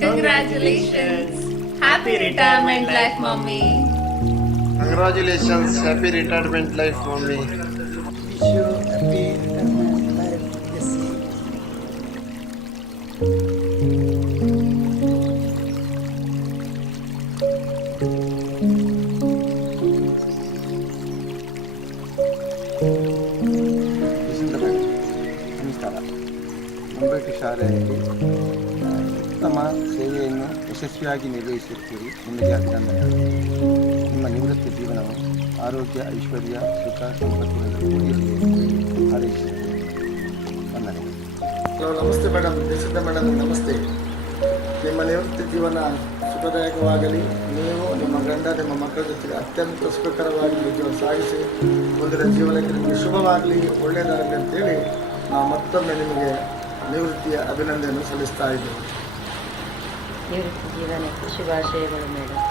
Congratulations! Happy retirement life, mommy. Congratulations, happy retirement life, mommy. Wish you happy retirement life, Jessie. ನಮಸ್ಕಾರ. ಮುಂಬೈಟು ಶಾಲೆಯಲ್ಲಿ ಉತ್ತಮ ಸೇವೆಯನ್ನು ಯಶಸ್ವಿಯಾಗಿ ನಿರ್ವಹಿಸುತ್ತೀರಿ. ನಿಮಗೆ ಅಭಿನಂದನೆಗಳು. ನಿಮ್ಮ ನಿವೃತ್ತಿ ಜೀವನವು ಆರೋಗ್ಯ, ಐಶ್ವರ್ಯ, ಸುಖ, ಸಂಪತ್ತುಗಳನ್ನು ಇರಲಿ ಎಂದು ಹಾರೈಸುತ್ತೇನೆ. ವಂದನೆಗಳು. ಹಲೋ, ನಮಸ್ತೆ ಮೇಡಮ್, ದೇಶದ ಮೇಡಮ್, ನಮಸ್ತೆ. ನಿಮ್ಮ ನಿವೃತ್ತಿ ಜೀವನ ಸುಖದಾಯಕವಾಗಲಿ. ನೀವು ನಿಮ್ಮ ಗಂಡ, ನಿಮ್ಮ ಮಕ್ಕಳ ಜೊತೆಗೆ ಅತ್ಯಂತ ಸುಖಕರವಾಗಿ ಜೀವನ ಸಾಗಿಸಿ ಮುಂದಿನ ಜೀವನಕ್ಕೆ ನಿಮಗೆ ಶುಭವಾಗಲಿ, ಒಳ್ಳೆಯದಾಗಲಿ ಅಂತೇಳಿ ನಾವು ಮತ್ತೊಮ್ಮೆ ನಿಮಗೆ ನಿವೃತ್ತಿಯ ಅಭಿನಂದನೆಯನ್ನು ಸಲ್ಲಿಸ್ತಾ ಇದ್ದೇವೆ. ನಿವೃತ್ತಿ ಜೀವನಕ್ಕೆ ಶುಭಾಶಯಗಳು madam.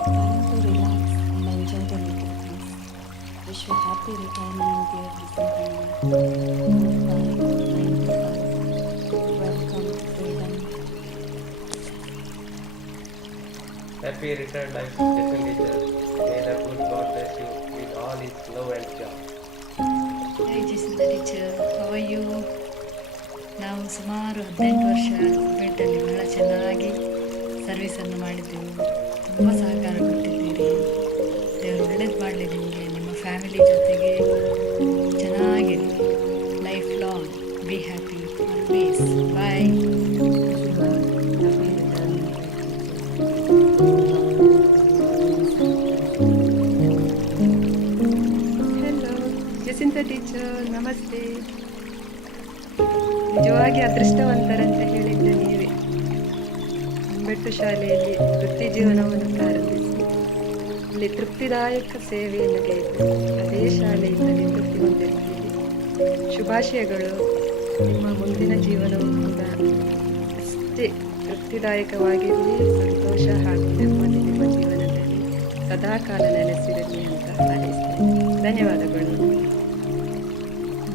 Trying to relax and enjoy the little things. Wish you happy retirement, dear December. Welcome, freedom. Happy return life, Jason teacher. May the good God bless you with all His love and joy. Hi Jacinta teacher, how are you? ನಾವು ಸುಮಾರು 18 ವರ್ಷ ಕುವೈಟಲ್ಲಿ ಬಹಳ ಚೆನ್ನಾಗಿ ಸರ್ವಿಸನ್ನು ಮಾಡಿದ್ದೆವು. ತುಂಬ ಸಹಕಾರ ಕೊಟ್ಟಿದ್ದೀರಿ. ದೇವರು ಒಳ್ಳೇದು ಮಾಡಲಿ ನಿಮಗೆ, ನಿಮ್ಮ ಫ್ಯಾಮಿಲಿ ಜೊತೆಗೆ ಚೆನ್ನಾಗಿರಿ. Life long be happy always. Bye. Hello Jacinta teacher, ನಮಸ್ತೆ. ನಿಜವಾಗಿ ಅದೃಷ್ಟವಂತರಂತ ಹೇಳಿದ್ದೆ ನೀವೇ. ಮುಂಬೆಟ್ಟು ಶಾಲೆಯಲ್ಲಿ ವೃತ್ತಿ ಜೀವನವನ್ನು ಪ್ರಾರಂಭಿಸಿ ಇಲ್ಲಿ ತೃಪ್ತಿದಾಯಕ ಸೇವೆಯನ್ನು ಗೈದು ಅದೇ ಶಾಲೆಯಿಂದ ನಿವೃತ್ತಿ ಹೊಂದಿದ್ದೀರಿ. ಶುಭಾಶಯಗಳು. ನಿಮ್ಮ ಮುಂದಿನ ಜೀವನವು ಕೂಡ ಅಷ್ಟೇ ತೃಪ್ತಿದಾಯಕವಾಗಿರಲಿ, ಸಂತೋಷ ಹಾಗೂ ನೆಮ್ಮದಿ ನಿಮ್ಮ ಜೀವನದಲ್ಲಿ ಸದಾಕಾಲ ನೆಲೆಸಿರಲಿ ಅಂತ ಹಾರೈಸ್ತೇನೆ. ಧನ್ಯವಾದಗಳು.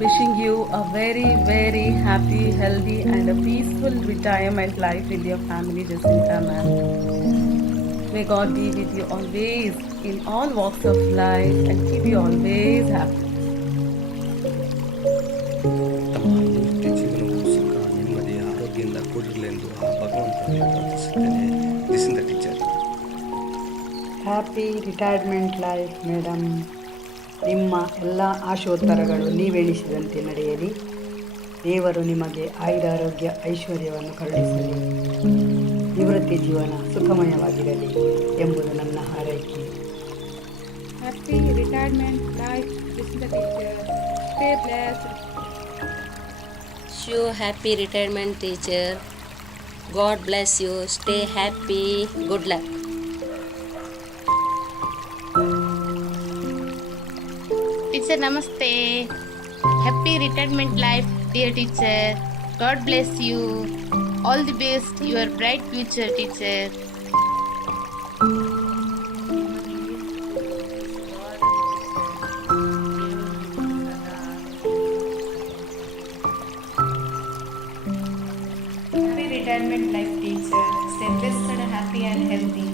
Wishing you a very, very happy, healthy and a peaceful retirement life with your family, Jacinta ma'am. May God be with you always in all walks of life and keep you always happy. ತಮ್ಮ ನಿವೃತ್ತಿ ಜೀವನವು ಸುಖ, ನೆಮ್ಮದಿ, ಆರೋಗ್ಯದಿಂದ ಕೂಡಿರಲೆಂದು ಆ ಭಗವಂತನಲ್ಲಿ ಪ್ರಾರ್ಥಿಸುತ್ತೇನೆ. ದಿಸಿಂದ teacher. Happy retirement life madam. ನಿಮ್ಮ ಎಲ್ಲ ಆಶೋತ್ತರಗಳು ನೀವೆಣಿಸಿದಂತೆ ನಡೆಯಲಿ. ದೇವರು ನಿಮಗೆ ಆಯುರಾರೋಗ್ಯ ಐಶ್ವರ್ಯವನ್ನು ಕರುಣಿಸಲಿ. ನಿವೃತ್ತಿ ಜೀವನ ಸುಖಮಯವಾಗಿರಲಿ ಎಂಬುದು ನನ್ನ ಹಾರೈಕೆ. Happy retirement life. This is the teacher. Stay blessed. Wish you happy retirement, teacher. God bless you. Stay happy. Good luck. Teacher, namaste. Happy retirement life, dear teacher. God bless you. All the best, your bright future, teacher. Happy retirement life, teacher. Stay blessed, happy, and healthy.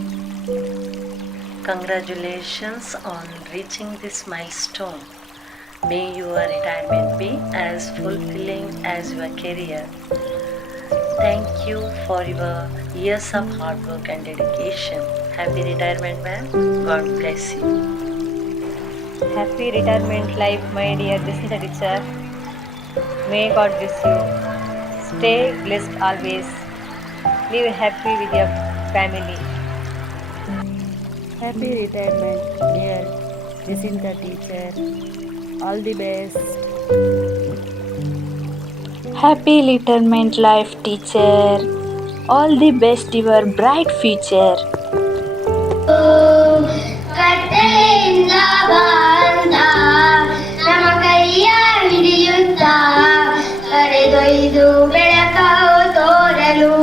Congratulations on reaching this milestone. May your retirement be as fulfilling as your career. Thank you for your years of hard work and dedication. Happy retirement, ma'am. God bless you. Happy retirement life, my dear Jacinta teacher. May God bless you. Stay blessed always. Live happy with your family. Happy retirement, dear Jacinta teacher. All the best. Happy retirement life, teacher. All the best, your bright future. ಕತ್ತಲೆಯಿಂದ ಬಂದ ನಮ್ಮ ಕೈಯ ಹಿಡಿಯುತ್ತ ಕರೆದೊಯ್ದು ಬೆಳಕವು ತೋರಲು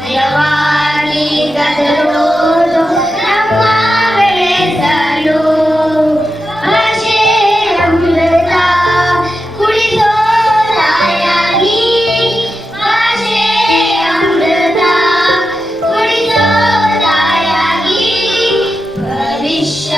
ಭಯವಾಗಿ ಗದರೋದು ನಮ್ಮ ಬೆಳೆಸಲು ಭಾಷೆ ಅಮೃತ ಕುಡಿಸೋ ತಾಯಾಗಿ ಭಾಷೆ ಅಮೃತ ಕುಡಿಸೋ ತಾಯಾಗಿ ಭವಿಷ್ಯ